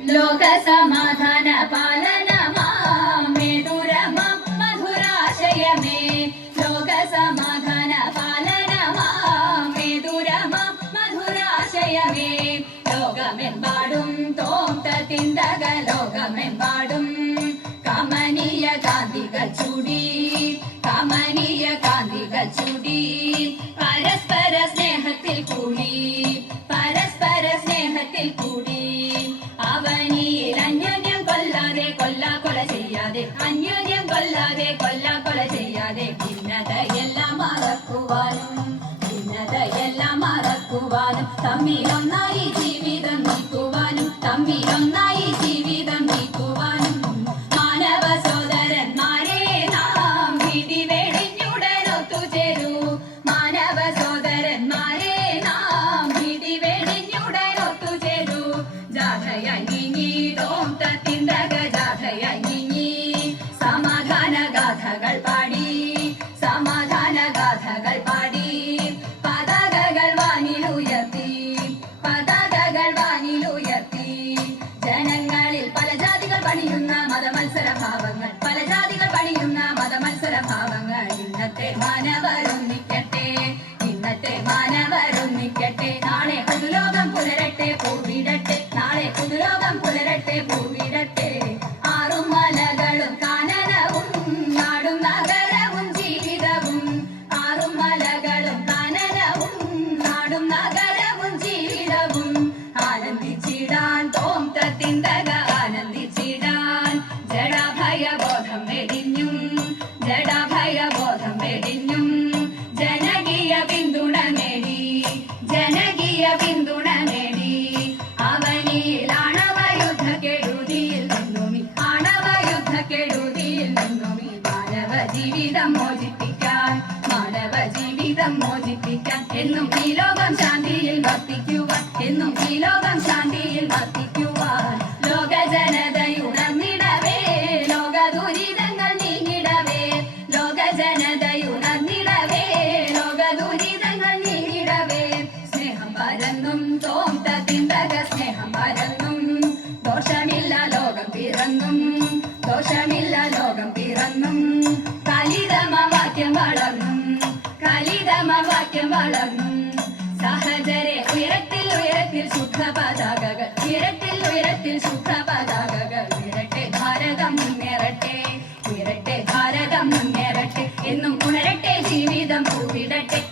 ലോക സമാധാന പാലനമാമേ ദുരമം മധുരാശയമേ. ലോക സമാധാന പാലനമാമേ ദുരമം മധുരാശയമേ. ലോകമെമ്പാടും തോന്ത തിന്തക ലോകമെമ്പാടും കമനീയ കാന്തികൾ ചൂടി. കമനീയ കാന്തികൾ ചൂടി. പരസ്പര സ്നേഹത്തിൽ കൂടി. പരസ്പര സ്നേഹത്തിൽ കൂടി. ചെയ്യാതെ അന്യോന്യം കൊല്ലാതെ കൊല്ല കൊല ചെയ്യാതെ ഭിന്നതയെല്ലാം മറക്കുവാനും ഭിന്നതയെല്ലാം മറക്കുവാനും തമ്മിലൊന്നായി ഇന്നത്തെ ജഡഭയബോധം വെടിഞ്ഞും ജനകീയ പിന്തുണ നേടി ജനകീയ പിന്തുണ നേടി. അവനിയിൽ ആണവ യുദ്ധ കെടുതിയിൽ നിന്നുമി ഈ ആണവ യുദ്ധ കെടുതിയിൽ നിന്നുമി മാനവ ജീവിതം മോചിപ്പിക്കാൻ മാനവ ജീവിതം മോചിപ്പിക്കാൻ എന്നും ഈ ലോകം ശാന്തിയിൽ വർത്തിക്കുവാൻ എന്നും ഈ ലോകം ശാന്തിയിൽ സഹജരെ ഉയരത്തിൽ ഉയരത്തിൽ ഉയരത്തിൽ ഉയരത്തിൽ ഭാരതം ഭാരതം മുന്നേറട്ടെ. എന്നും ഉണരട്ടെ ജീവിതം പൂവിടട്ടെ.